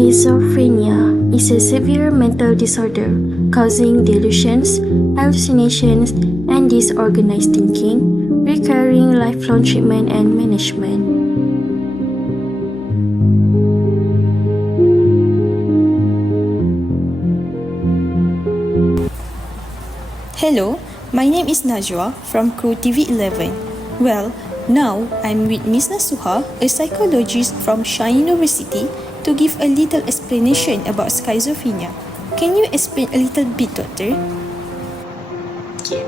Scizophrenia is a severe mental disorder causing delusions, hallucinations, and disorganized thinking, requiring lifelong treatment and management. Hello, my name is Najwa from Crew TV11. Well, now I'm with Ms. Nasuha, a psychologist from Shine University, to give a little explanation about schizophrenia. Can you explain a little bit, doctor? Okay.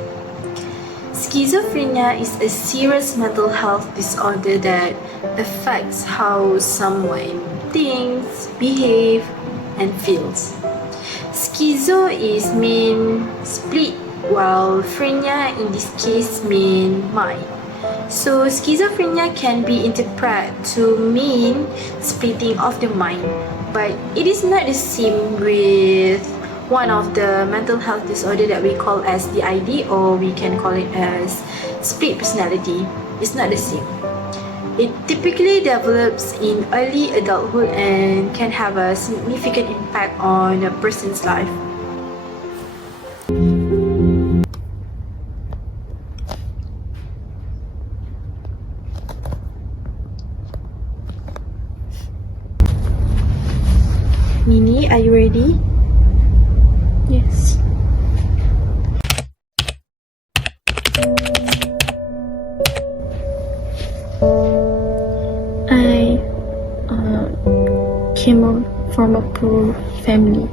Schizophrenia is a serious mental health disorder that affects how someone thinks, behaves, and feels. Schizo is mean split, while phrenia in this case mean mind. So schizophrenia can be interpreted to mean splitting of the mind, but it is not the same with one of the mental health disorder that we call as DID, or we can call it as split personality. It's not the same. It typically develops in early adulthood and can have a significant impact on a person's life. Nini, are you ready? Yes. I came from a poor family.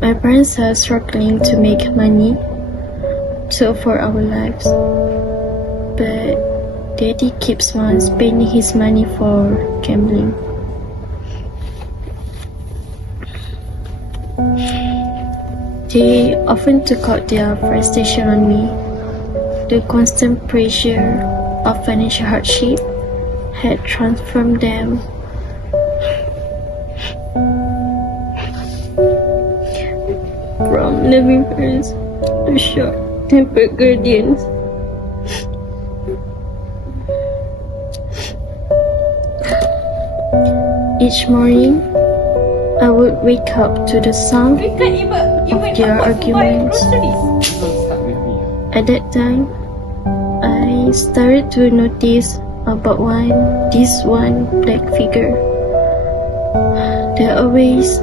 My parents are struggling to make money to afford our lives, but Daddy keeps on spending his money for gambling. They often took out their frustration on me. The constant pressure of financial hardship had transformed them from loving parents to short-tempered guardians. Each morning, I would wake up to the sound of their arguments. At that time, I started to notice about this one black figure that always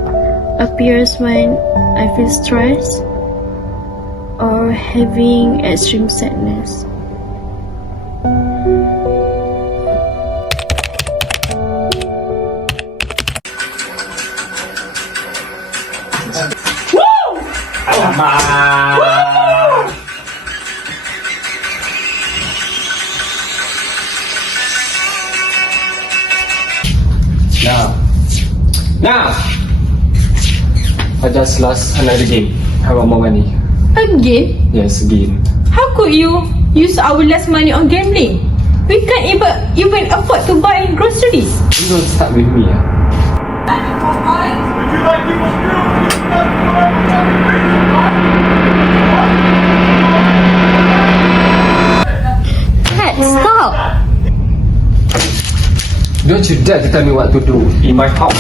appears when I feel stressed or having extreme sadness. Now, I just lost another game. How about more money? Again? Yes, game. How could you use our last money on gambling? We can't even afford to buy groceries. You don't start with me. Hey, stop! Don't you dare to tell me what to do in my house.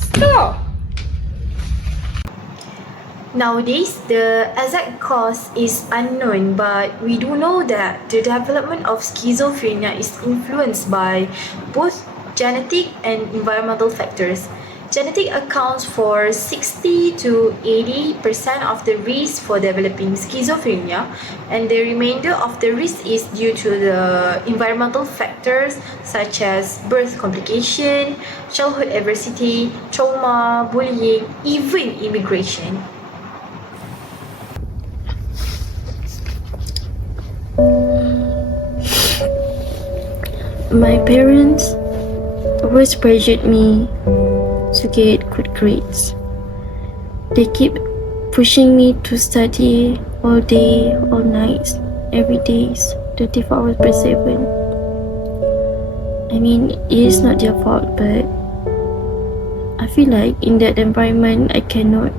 Stop! Nowadays, the exact cause is unknown, but we do know that the development of schizophrenia is influenced by both genetic and environmental factors. Genetic accounts for 60 to 80% of the risk for developing schizophrenia, and the remainder of the risk is due to the environmental factors such as birth complication, childhood adversity, trauma, bullying, even immigration. My parents always pressured me to get good grades. They keep pushing me to study all day, all nights, every day, 24 hours per 7. I mean, it is not their fault, but I feel like in that environment, I cannot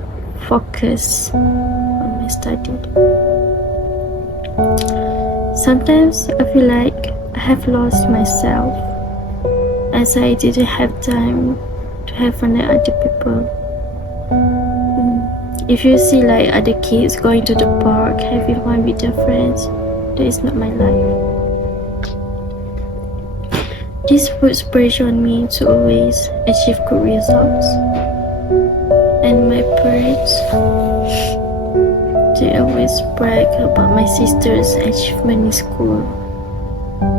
focus on my study. Sometimes I feel like I have lost myself. as I didn't have time to have fun like other people. If you see like other kids going to the park, having fun with their friends, that is not my life. This puts pressure on me to always achieve good results. And my parents, they always brag about my sister's achievement in school,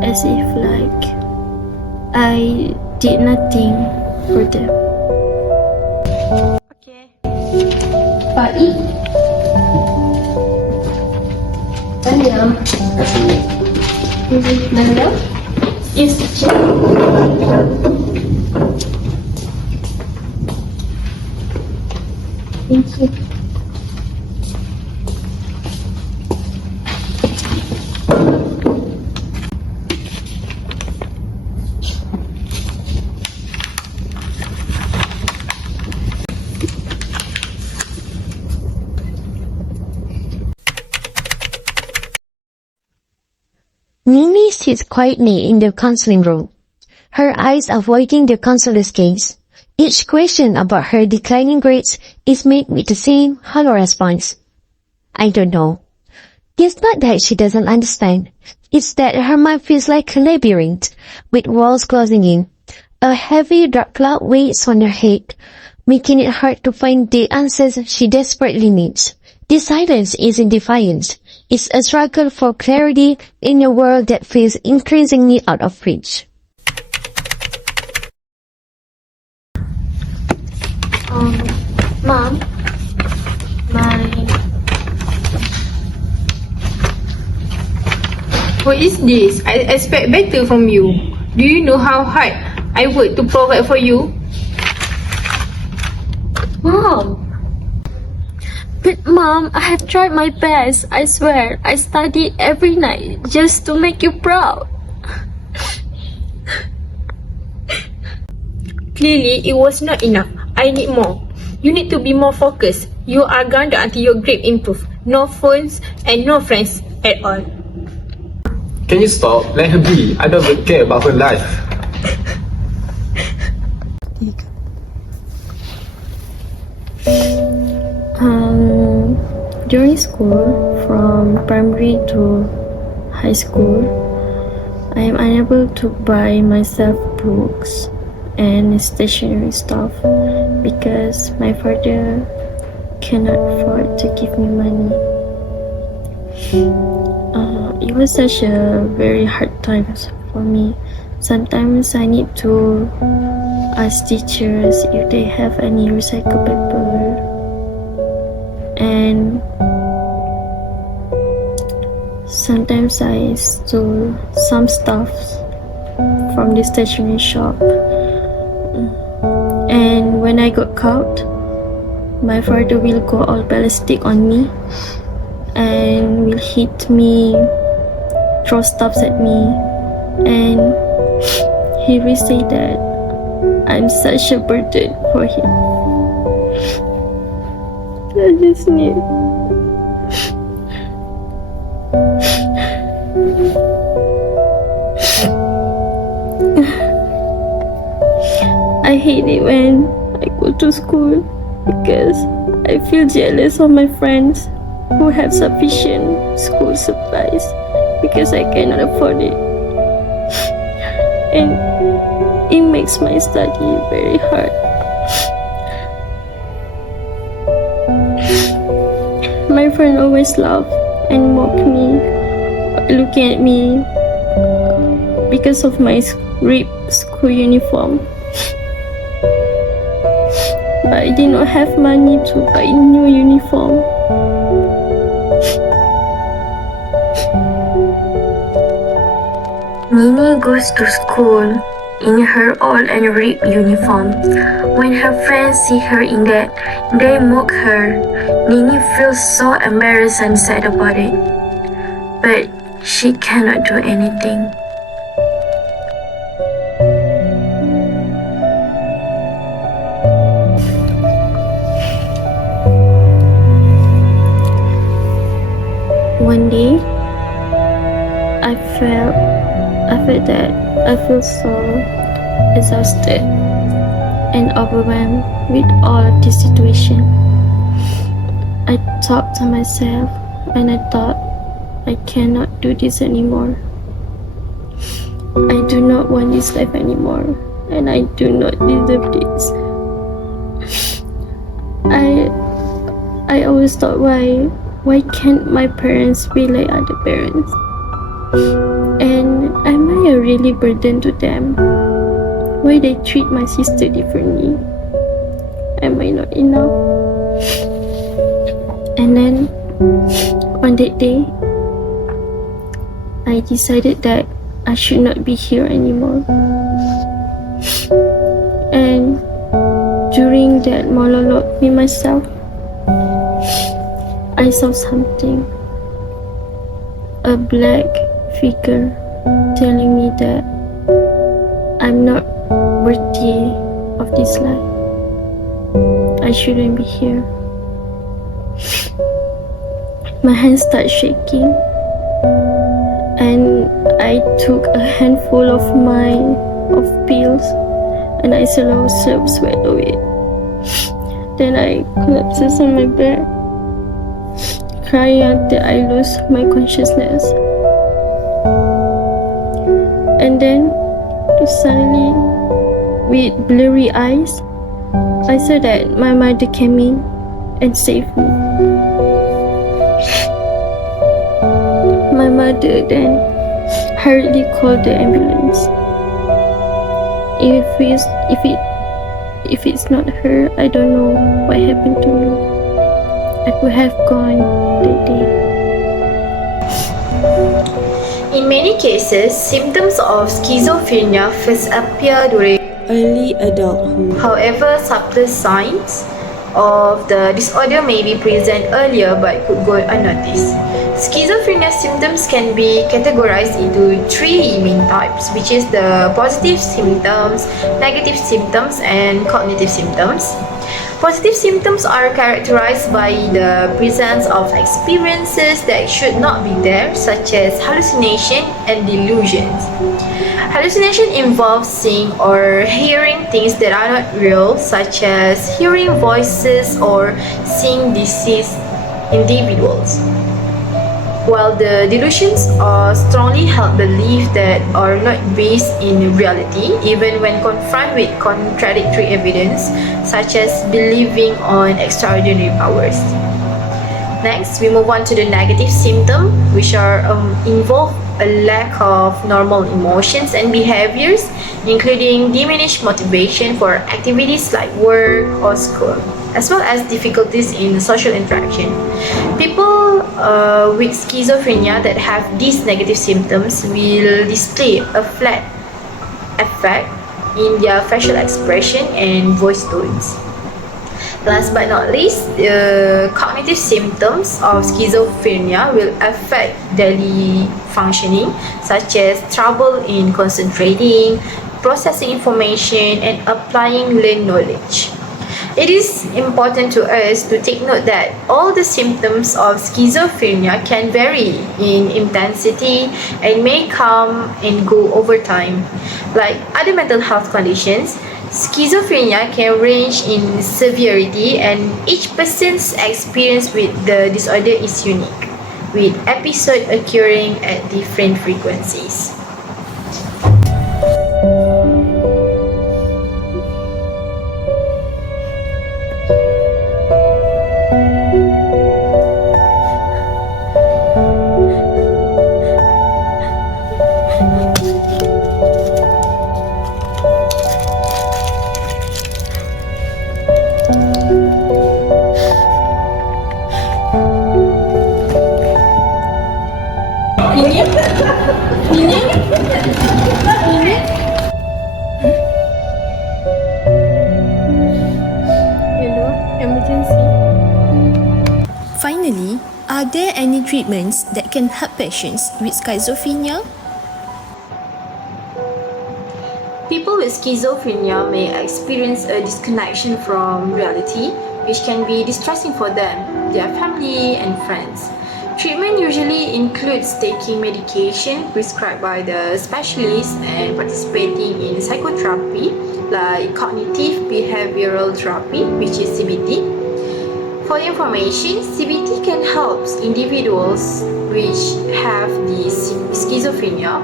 as if like I did nothing for them. Okay. Pak I. Nanya. Nanya? Yes, teacher. Thank you. Mimi sits quietly in the counseling room, her eyes avoiding the counselor's gaze. Each question about her declining grades is made with the same hollow response. I don't know. It's not that she doesn't understand. It's that her mind feels like a labyrinth, with walls closing in. A heavy dark cloud weighs on her head, making it hard to find the answers she desperately needs. This silence isn't defiance. It's a struggle for clarity in a world that feels increasingly out of reach. Mom, What is this? I expect better from you. Do you know how hard I work to provide for you? Mom! But Mom, I have tried my best. I swear, I studied every night just to make you proud. Clearly, it was not enough. I need more. You need to be more focused. You are grounded until your grade improve. No phones and no friends at all. Can you stop? Let her be. I don't even care about her life. During school, from primary to high school, I am unable to buy myself books and stationery stuff because my father cannot afford to give me money. It was such a very hard time for me. Sometimes I need to ask teachers if they have any recycled paper, and sometimes I stole some stuff from the stationery shop. And when I got caught, my father will go all ballistic on me and will hit me, throw stuffs at me, and he will say that I'm such a burden for him. I just need I hate it when I go to school because I feel jealous of my friends who have sufficient school supplies because I cannot afford it. And it makes my study very hard. My friend always laugh and mock me, looking at me because of my ripped school uniform. But I did not have money to buy a new uniform. Nini goes to school in her old and ripped uniform. When her friends see her in that, they mock her. Nini feels so embarrassed and sad about it. But she cannot do anything. One day, I felt that I feel so exhausted, and overwhelmed with all of this situation. I talked to myself and I thought, I cannot do this anymore. I do not want this life anymore, and I do not deserve this. I always thought, why can't my parents be like other parents? And am I a really burden to them? Why they treat my sister differently? Am I not enough? And then on that day, I decided that I should not be here anymore. And during that monologue with myself, I saw something. A black figure telling me that I'm not worthy of this life. I shouldn't be here. My hands start shaking, and I took a handful of pills, and I slowly swallow it. Then I collapses on my bed, crying until I lose my consciousness. And then, suddenly, with blurry eyes, I saw that my mother came in and saved me. My mother then hurriedly called the ambulance. If it's not her, I don't know what happened to me. I could have gone that day. In many cases, symptoms of schizophrenia first appear during Early adulthood. However, subtle signs of the disorder may be present earlier but could go unnoticed. Schizophrenia symptoms can be categorized into three main types, which is the positive symptoms, negative symptoms, and cognitive symptoms. Positive symptoms are characterized by the presence of experiences that should not be there, such as hallucination and delusions. Hallucination involves seeing or hearing things that are not real, such as hearing voices or seeing deceased individuals. While the delusions are strongly held beliefs that are not based in reality, even when confronted with contradictory evidence, such as believing on extraordinary powers. Next, we move on to the negative symptoms, which involve a lack of normal emotions and behaviors, including diminished motivation for activities like work or school, as well as difficulties in social interaction. People with schizophrenia that have these negative symptoms will display a flat affect in their facial expression and voice tones. Last but not least, the cognitive symptoms of schizophrenia will affect daily functioning, such as trouble in concentrating, processing information, and applying learned knowledge. It is important to us to take note that all the symptoms of schizophrenia can vary in intensity and may come and go over time. Like other mental health conditions, schizophrenia can range in severity, and each person's experience with the disorder is unique, with episodes occurring at different frequencies. Hello, emergency. Finally, are there any treatments that can help patients with schizophrenia? People with schizophrenia may experience a disconnection from reality, which can be distressing for them, their family, and friends. Treatment usually includes taking medication prescribed by the specialist and participating in psychotherapy like cognitive behavioral therapy, which is CBT. For information, CBT can help individuals which have the schizophrenia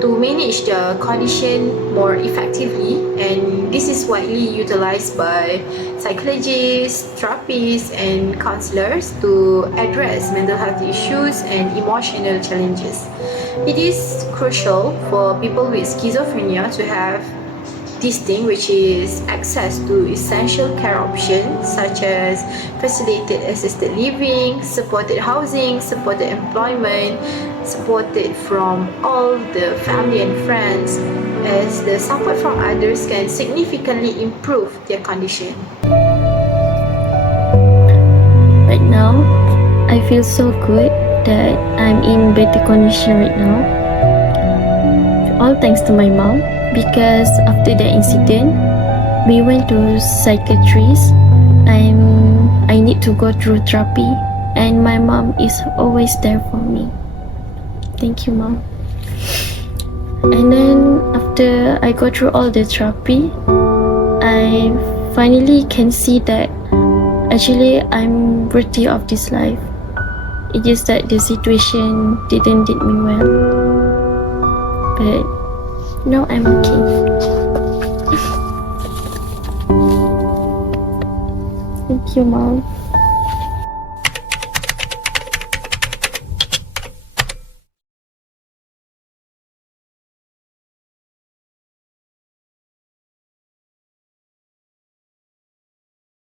to manage the condition more effectively, and this is widely utilized by psychologists, therapists, and counselors to address mental health issues and emotional challenges. It is crucial for people with schizophrenia to have this thing, which is access to essential care options such as facilitated assisted living, supported housing, supported employment, supported from all the family and friends, as the support from others can significantly improve their condition. Right now, I feel so good that I'm in better condition right now. All thanks to my mom, because after the incident, we went to psychiatrist. I need to go through therapy, and my mom is always there for me. Thank you, mom. And then after I go through all the therapy, I finally can see that actually I'm worthy of this life. It's just that the situation didn't did me well. But now I'm okay. Thank you, mom.